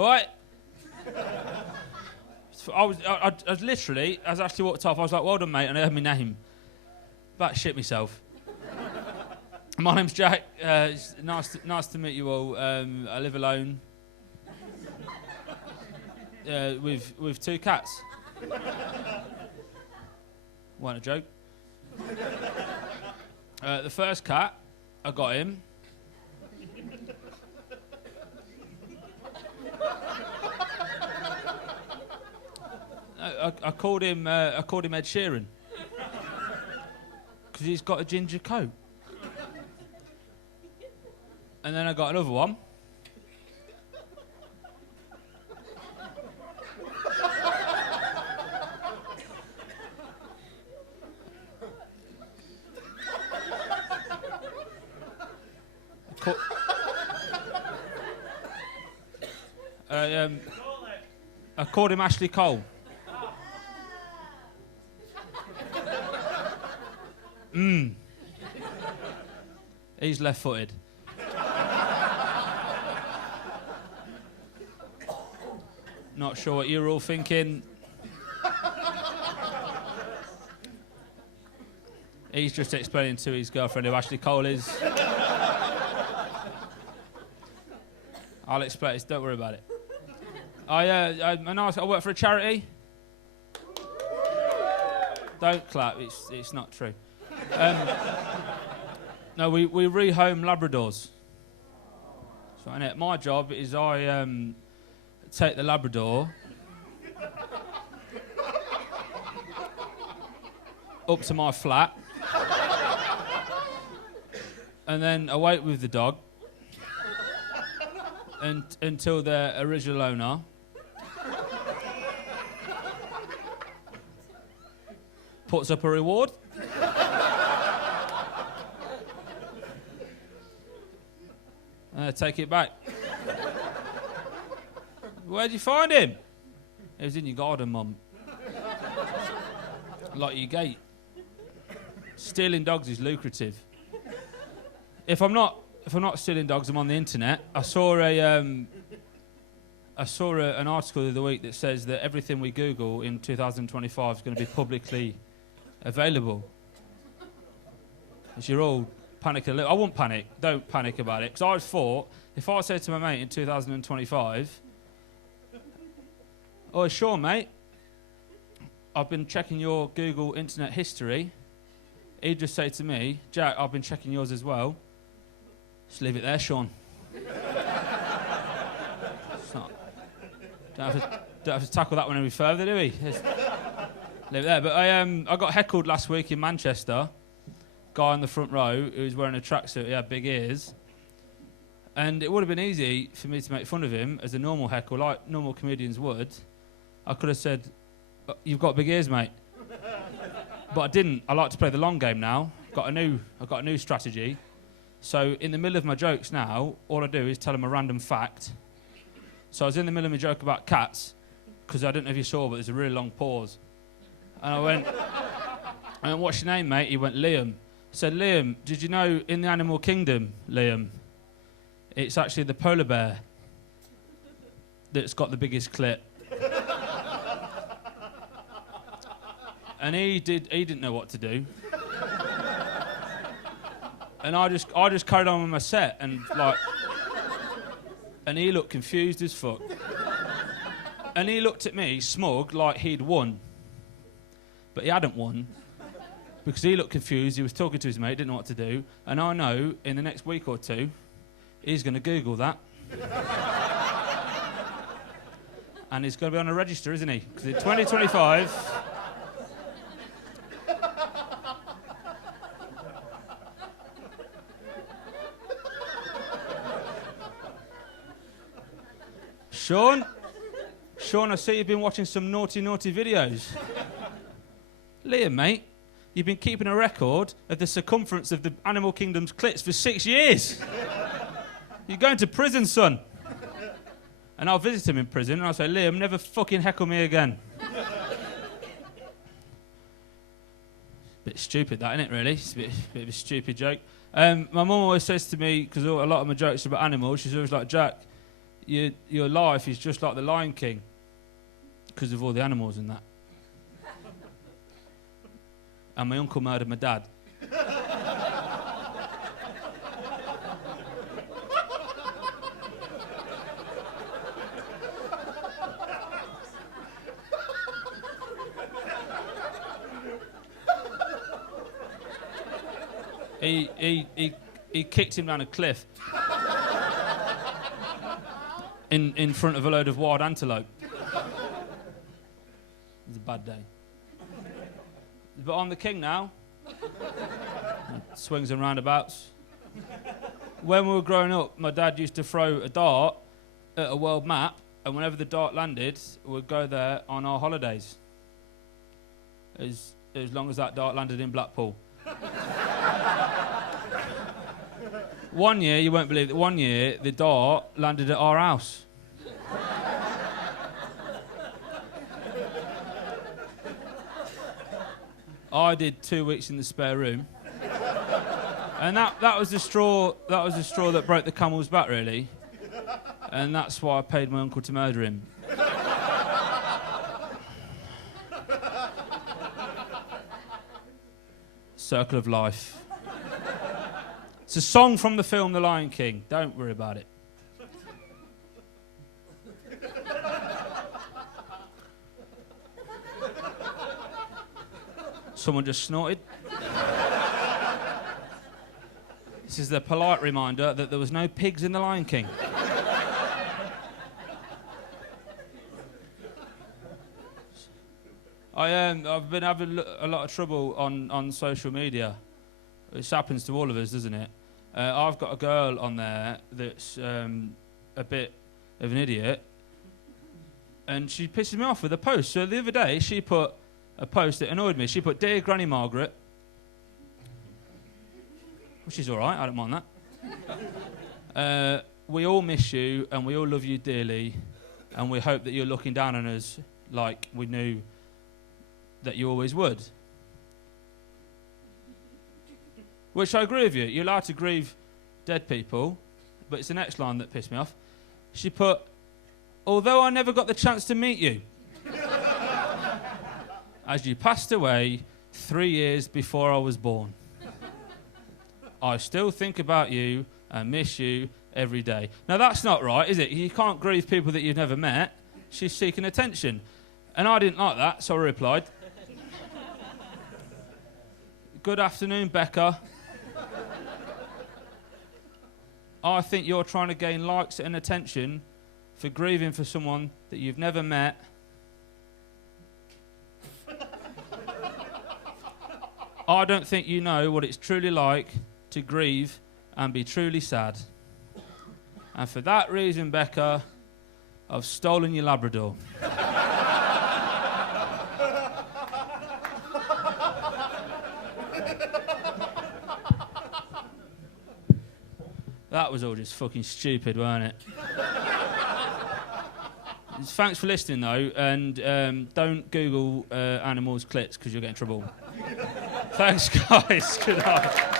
All right. I was literally, as Ashley walked off, I was like, well done, mate, and I heard my name. About to shit myself. My name's Jack. It's nice to meet you all. I live alone with 2 cats. Wasn't a joke. The first cat, I got him. I called him Ed Sheeran because he's got a ginger coat. And then I got another one. I called him Ashley Cole. He's left-footed. Not sure what you're all thinking. He's just explaining to his girlfriend who Ashley Cole is. I'll explain it, don't worry about it. I work for a charity. Don't clap, it's not true. No, we rehome Labradors. So my job is I take the Labrador up to my flat and then I wait with the dog until their original owner puts up a reward. Take it back. Where'd you find him? He was in your garden, Mum. Like your gate. Stealing dogs is lucrative. If I'm not stealing dogs, I'm on the internet. I saw an article the other week that says that everything we Google in 2025 is going to be publicly available. As you're all panic a little. I won't panic. Don't panic about it. Because I thought, if I said to my mate in 2025, "Oh, sure, mate, I've been checking your Google internet history," he'd just say to me, "Jack, I've been checking yours as well." Just leave it there, Sean. Don't have to tackle that one any further, do we? Just leave it there. But I got heckled last week in Manchester. Guy in the front row who was wearing a tracksuit, he had big ears. And it would have been easy for me to make fun of him as a normal heckle, like normal comedians would. I could have said, "You've got big ears, mate." But I didn't. I like to play the long game now. I've got a new strategy. So in the middle of my jokes now, all I do is tell them a random fact. So I was in the middle of my joke about cats, because I don't know if you saw, but there's a really long pause. And I went, "What's your name, mate?" He went, "Liam." I said, "Liam, did you know in the animal kingdom, Liam, it's actually the polar bear that's got the biggest clit?" And he didn't know what to do. And I just carried on with my set and he looked confused as fuck. And he looked at me smug like he'd won. But he hadn't won. Because he looked confused, he was talking to his mate, didn't know what to do. And I know in the next week or two, he's going to Google that. And he's going to be on a register, isn't he? Because in 2025... Sean, I see you've been watching some naughty videos. Liam, mate, you've been keeping a record of the circumference of the animal kingdom's clits for 6 years. You're going to prison, son. And I'll visit him in prison and I'll say, "Liam, never fucking heckle me again." Bit stupid that, isn't it, really? It's a bit of a stupid joke. My mum always says to me, because a lot of my jokes are about animals, she's always like, "Jack, your life is just like the Lion King because of all the animals and that. And my uncle murdered my dad. He kicked him down a cliff in front of a load of wild antelope. It was a bad day. But I'm the king now. Swings and roundabouts. When we were growing up, my dad used to throw a dart at a world map, and whenever the dart landed, we'd go there on our holidays. As long as that dart landed in Blackpool. One year, you won't believe that, one year the dart landed at our house. I did 2 weeks in the spare room. And that was the straw that broke the camel's back, really. And that's why I paid my uncle to murder him. Circle of life. It's a song from the film The Lion King. Don't worry about it. Someone just snorted. This is the polite reminder that there was no pigs in The Lion King. I've been having a lot of trouble on social media. It happens to all of us, doesn't it? I've got a girl on there that's a bit of an idiot, and she pisses me off with a post. So the other day, she put a post that annoyed me. She put, "Dear Granny Margaret," which is all right, I don't mind that. "We all miss you, and we all love you dearly, and we hope that you're looking down on us like we knew that you always would." Which I agree with you. You're allowed to grieve dead people, but it's the next line that pissed me off. She put, "Although I never got the chance to meet you, as you passed away 3 years before I was born, I still think about you and miss you every day." Now that's not right, is it? You can't grieve people that you've never met. She's seeking attention. And I didn't like that, so I replied, "Good afternoon, Becca. I think you're trying to gain likes and attention for grieving for someone that you've never met. I don't think you know what it's truly like to grieve and be truly sad. And for that reason, Becca, I've stolen your Labrador." That was all just fucking stupid, weren't it? Thanks for listening, though, and don't Google animals' clits because you'll get in trouble. Thanks, guys. Good night.